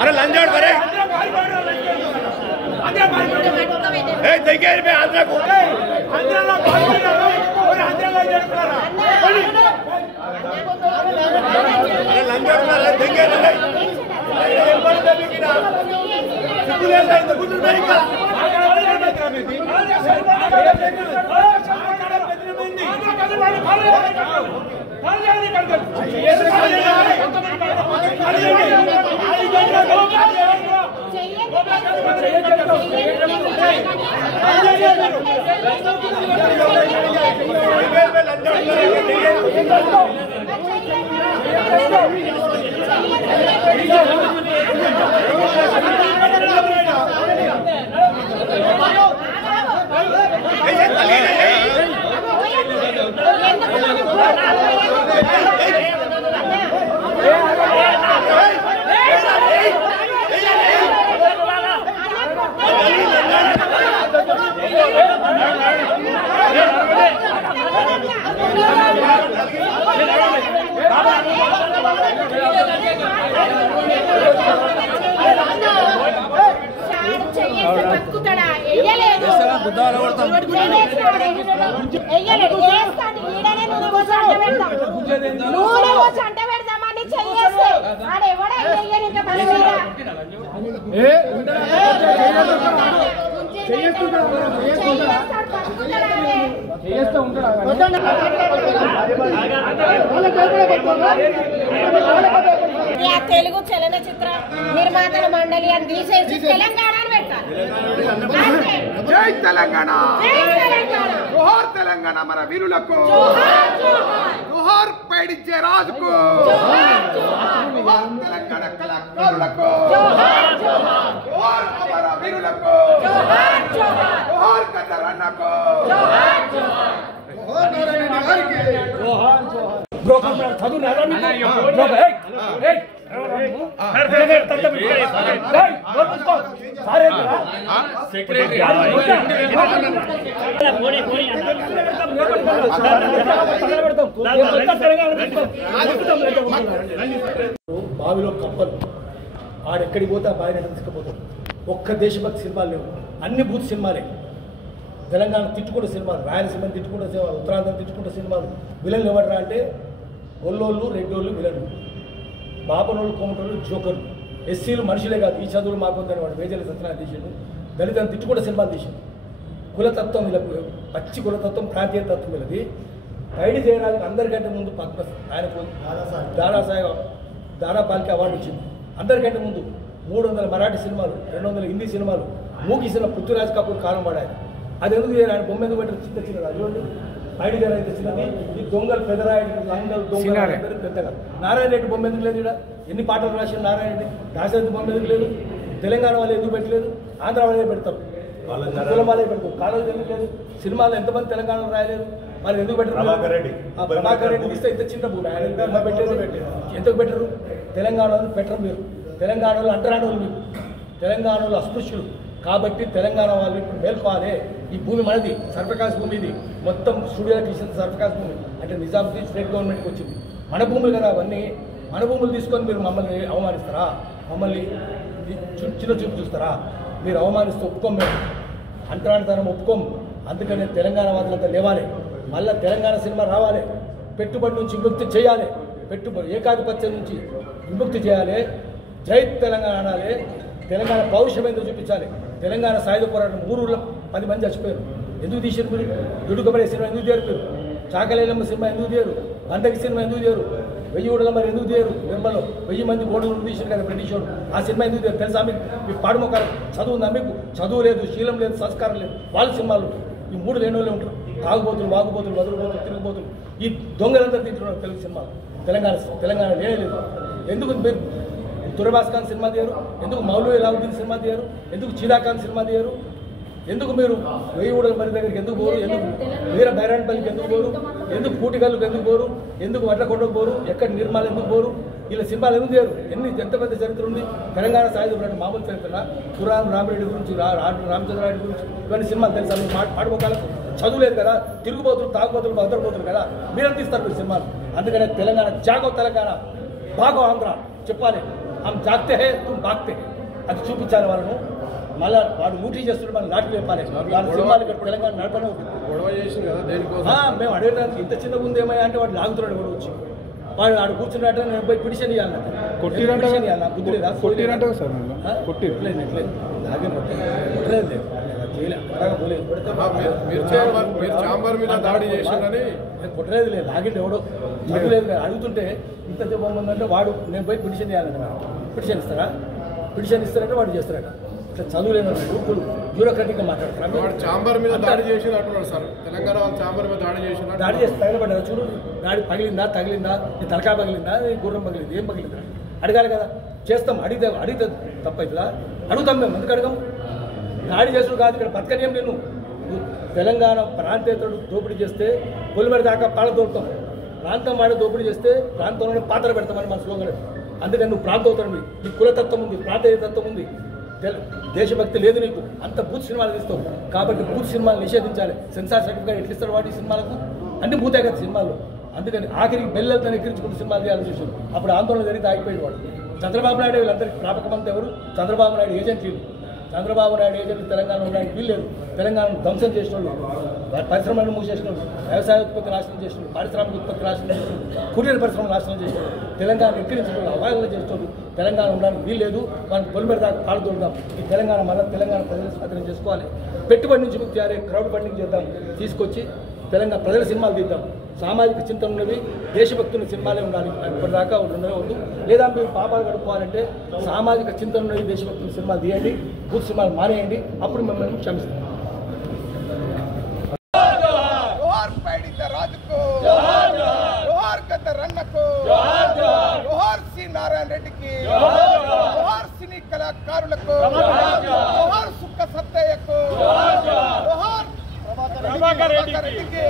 अरे लंजोड़ करे देखिए आंध्रा को తెలుగు చలనచిత్ర నిర్మాతల మండలి అని తీసేసి తెలంగాణను పెట్టాలి. జై తెలంగాణ, జోహార్ తెలంగాణ మన వీరులకు, జోహార్ పైడిచ్చే రాజుకు, జోహార్ తెలంగాణ కళాకారులకు, జోహార్ మన వీరులకు, జోహార్ కథరన్నకు, జోహార్ నారాయణ గారికి, జోహార్ జోహార్. చదువు బావిలో కప్పలు ఆడెక్కడికి పోతే ఆ బావిని తీసుకుపోతాడు. ఒక్క దేశభక్తి సినిమాలు లేవు, అన్ని బూత్ సినిమాలే. తెలంగాణ తిట్టుకుంటే సినిమాలు, రాయలసీమని తిట్టుకుంటే సినిమాలు, ఉత్తరాంధ్ర తిట్టుకుంటే సినిమాలు. విలన్లు ఎవడరా అంటే ఒల్లోళ్ళు, రెడ్డోళ్ళు విలన్లు, బాపనోళ్ళు, కోమటోళ్ళు జోకర్లు. ఎస్సీలు మనుషులే కాదు, ఈ చదువులు మాకుందని వాడు వేజల సత్యనారాయణ తీసాడు. దళితులను తిట్టుకుంటే సినిమాలు తీసాడు. కులతత్వం వీళ్ళకు, పచ్చి కులతత్వం, ప్రాంతీయ తత్వం వీళ్ళది. పైడి చేయడానికి అందరికంటే ముందు పద్మ ఆయనకు దాదాపాలికి అవార్డు వచ్చింది. అందరికంటే ముందు 300 మరాఠీ సినిమాలు, 200 హిందీ సినిమాలు, మూగీసిన పృథ్వీరాజ్ కపూర్ కాలం వాడారు. అది ఎందుకు ఆయన బొమ్మ ఎందుకు పెట్టారు? చిన్న చిన్న అటువంటి పైడి గారు అయితే చిన్నది, ఈ దొంగలు పెదరాయుడు, లంగలు దొంగలు పెద్దగా. నారాయణ రెడ్డి బొమ్మ ఎందుకు లేదు? ఇక్కడ ఎన్ని పాటలు రాసిన నారాయణ రెడ్డి, దాశరథి బొమ్మ ఎందుకు లేదు? తెలంగాణ వాళ్ళు ఎందుకు పెట్టలేదు? ఆంధ్ర వాళ్ళే పెడతారు, కులం వాళ్ళే పెడతారు. కాలేజీ ఎందుకు లేదు? సినిమాలు ఎంతమంది తెలంగాణలో రాయలేదు? వాళ్ళు ఎందుకు పెట్టరు? ప్రభాకర్ రెడ్డి ఇస్తే ఇంత చిన్న భూమి ఆయన పెట్టారు. ఎందుకు పెట్టరు? తెలంగాణలో పెట్టరు. మీరు తెలంగాణలో అంటరాని వాళ్ళు, మీకు తెలంగాణలో అస్పృశ్యులు కాబట్టి తెలంగాణ వాళ్ళు ఇప్పుడు మేల్కోవాలి. ఈ భూమి మనది, సర్వకాశ భూమి ఇది. మొత్తం స్టూడియోకి ఇచ్చిన సర్వకాశ భూమి అంటే నిజాముద్దీన్ స్టేట్ గవర్నమెంట్కి వచ్చింది. మన భూములు కదా అవన్నీ. మన భూములు తీసుకొని మీరు మమ్మల్ని అవమానిస్తారా? మమ్మల్ని చిన్న చూపు చూస్తారా? మీరు అవమానిస్తూ ఒప్పుకోం, మేము అంటరానితనం ఒప్పుకోం. అందుకని తెలంగాణ వాదులంతా లేవాలి, మళ్ళీ తెలంగాణ సినిమా రావాలి, పెట్టుబడి నుంచి విముక్తి చేయాలి, ఏకాధిపత్యం నుంచి విముక్తి చేయాలి, జై తెలంగాణ అనాలి, తెలంగాణ పౌరుషం ఏందో చూపించాలి. తెలంగాణ సాయుధ పోరాటం 3 ఊళ్ళో 10 మంది చచ్చిపోయారు. ఎందుకు తీసారు మీరు? దుడుకబడే సినిమా ఎందుకు తీయరు? మీరు చాకలేలమ్మ సినిమా ఎందుకు తీయరు? బండకి సినిమా ఎందుకు తీయరు? 1000 ఊళ్ళ మరి ఎందుకు తీయరు? నిర్మల్లో 1000 మంది గోడలు తీసారు కదా బ్రిటిష్ వాడు. ఆ సినిమా ఎందుకు తీయరు? తెలుసా మీకు? మీకు పాడుమొక్కలు చదువు ఉందా? మీకు చదువు లేదు, శీలం లేదు, సంస్కారం లేదు. వాళ్ళ సినిమాలు ఈ 3 లేని వాళ్ళే ఉంటారు. తాగుబోతులు, వాగుబోతులు, వదులుబోతులు, తిరుగుబోతులు, ఈ దొంగలంతా తింటున్నారు తెలుగు సినిమాలు. తెలంగాణ లేదు. ఎందుకు మీరు దుర్భాస్ ఖాన్ సినిమా తీయరు? ఎందుకు మౌలవీ అలావుద్దీన్ సినిమా తీయరు? ఎందుకు చీదా ఖాన్ సినిమా తీయరు? ఎందుకు మీరు వెయ్యి మరి దగ్గరికి ఎందుకు పోరు? ఎందుకు వీర బైరాన్పల్లికి ఎందుకు పోరు? ఎందుకు కూటికల్లుకు ఎందుకు పోరు? ఎందుకు వడ్లకొండకు పోరు? ఎక్కడ నిర్మాలు ఎందుకు పోరు? వీళ్ళ సినిమాలు ఎందుకు చేయరు? ఎంత పెద్ద చరిత్ర ఉంది తెలంగాణ సాయుధ పోరాటం, మామూలు చరిత్ర. పురాణం రామరెడ్డి గురించి, రామచంద్రారెడ్డి గురించి ఇవన్నీ సినిమాలు తెలుసా? మీరు పాడుకోగలకు చదువు లేదు కదా, తిరుగుబోతులు, తాగుబోతులు, భద్రపోతులు కదా, మీరంతా ఇస్తారు మీరు సినిమాలు. అందుకనే తెలంగాణ జాగో, తెలంగాణ బాగో ఆంధ్ర చెప్పాలి. ఆమె జాగ్తే హే తుమ్ బాగ్తే హే అది చూపించాలి వాళ్ళను. మళ్ళా వాడు ఊటీ చేస్తుంటే మనం నాటికి చెప్పాలి. వాళ్ళ సినిమాలు ఇక్కడ తెలంగాణ నడపనే గొడవ చేసింది కదా దేనికోసం? మేము అడగడానికి ఇంత చిన్నగా ఉంది ఏమయ్యా అంటే వాడు లాగుతున్నాడు కూడా వచ్చి. వాడు ఆడు కూర్చున్నట్టు నేను పోయి పిటిషన్ ఇవ్వాలి, కొట్టిరంట బుద్ధి లేదా? కొట్టిరంట సార్ కొట్టిరు చాంబర్ మీద దాడి చేసిందని కొట్టలేదు లేదు, లాగింటి ఎవడో లేదు. అడుగుతుంటే ఇంత చెప్పమంటే వాడు నేను పోయి పిటిషన్ ఇవ్వాలంట. పిటిషన్ ఇస్తారా? పిటిషన్ ఇస్తారంటే వాడు చేస్తారట. ఇట్లా చదువు లేని గ్రూపులు బ్యూరోక్రాటిక్గా మాట్లాడతారు. వాడు చాంబర్ మీద దాడి చేసి అంటున్నాడు సార్. తెలంగాణ వాళ్ళు చాంబర్ మీద దాడి చేసి తగలబడ్డా చూడు. దాడి తగిలిందా నీ తలకాయ పగిలిందా, నీ గుర్రం పగిలింది, ఏం పగిలిందా అడగాలి కదా. చేస్తాం, అడిగితే తప్పవుతుందా? అడుగుతాం మేము, ఎందుకు అడగం? దాడి చేసుడు కాదు ఇక్కడ బతకనేం. నేను తెలంగాణ ప్రాంతేతరుడు దోపిడీ చేస్తే పొలిమరి దాకా పాల తోడతాం, ప్రాంతం వాడే దోపిడీ చేస్తే ప్రాంతంలోనే పాత్ర పెడతామని మన స్లోగన్. అందుకని నువ్వు ప్రాంతోత్తరం, నీ కులతత్వం ఉంది, ప్రాంతీయ తత్వం ఉంది, దేశభక్తి లేదు నీకు. అంత బూత్ సినిమాలు తీస్తావు కాబట్టి బూత్ సినిమాలు నిషేధించాలి. సెన్సార్ సర్టిఫికేట్ ఎట్లా ఇస్తారు వాటి సినిమాలకు? అన్ని బూతే కదా సినిమాలు. అందుకని ఆఖరికి బెల్లెలతో ఎక్కించుకుంటూ సినిమాలు చేయాలని చూసారు. అప్పుడు ఆందోళన జరిగితే ఆగిపోయాడు వాడు. చంద్రబాబు నాయుడు వీళ్ళందరికీ ప్రాపకమంతా ఎవరు? చంద్రబాబు నాయుడు ఏజెంట్లు. చంద్రబాబు నాయుడు ఏజెంట్లు తెలంగాణ ఉండడానికి వీల్లేదు. తెలంగాణను ధ్వంసం చేసిన వాళ్ళు, పరిశ్రమలను మూసేసిన వాళ్ళు, వ్యవసాయ ఉత్పత్తి నాశనం చేసిన వాళ్ళు, పారిశ్రామిక ఉత్పత్తి నాశనం చేసిన వాళ్ళు, కుటీర పరిశ్రమలు నాశనం చేసిన వాళ్ళు, తెలంగాణ ఎక్కిరించిన వాళ్ళు, అవాయిదాలు చేసిన వాళ్ళు, తెలంగాణ ఉండడానికి వీల్లేదు. మనకు పొలిమేర దాకా కాలు తోడుదాం. ఈ తెలంగాణ మళ్ళీ తెలంగాణ ప్రజలు స్వాధీనం చేసుకోవాలి. పెట్టుబడి నుంచి ముక్తి అయ్యే క్రౌడ్ ఫండింగ్ చేద్దాం, తీసుకొచ్చి తెలంగాణ ప్రజల సినిమాలు తీద్దాం. సామాజిక చింతన ఉన్నవి, దేశభక్తుల సినిమాలే ఉండాలి. ఇప్పటిదాకా ఉండనే వద్దు. లేదా మీరు పాపాలు గడుపుకోవాలంటే సామాజిక చింతన ఉన్నవి, దేశభక్తుల సినిమాలు తీయండి, బూత్ సినిమాలు మానేయండి. అప్పుడు మిమ్మల్ని క్షమిస్తాం. జోహార్ పైడిత రాజుకు, జోహార్ గద్ద రన్నకు, జోహార్ సి నారాయణ రెడ్డికి, జోహార్ సినీ కళాకారులకు, జోహార్ సుక్క సత్తయ్యకు, జోహార్ ప్రభాకర్ రెడ్డికి,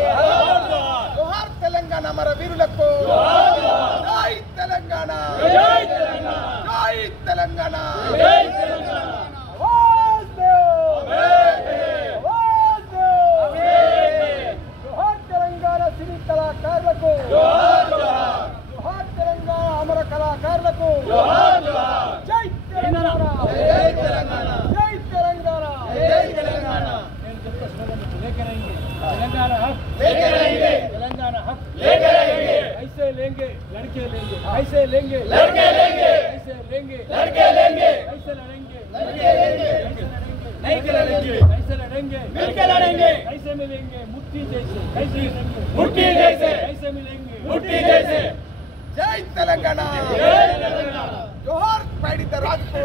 జోహార్ తెలంగాణ అమర వీరులకు, జై తెలంగాణ, జై తెలంగాణ. జోహార్ తెలంగాణ సినీ కళాకారులకు, జోహార్ తెలంగాణ అమర కళాకారులకు, జై తెలంగాణ, జై తెలంగాణ, జై తెలంగాణ, జై తెలంగాణ. तेलंगाना हक लेके रहेंगे, तेलंगाना हक लेके रहेंगे. ऐसे लेंगे लड़के लेंगे, ऐसे लेंगे लड़के लेंगे, ऐसे लेंगे लड़के लेंगे, ऐसे लड़ेंगे लड़के लेंगे, नहीं लड़ेंगे, ऐसे लड़ेंगे मिलके लड़ेंगे, ऐसे मिलेंगे मुट्ठी जैसे, ऐसे मिलेंगे मुट्ठी जैसे, ऐसे मिलेंगे मुट्ठी जैसे. जय तेलंगाना, जय तेलंगाना. जोहार पीड़ित राज को.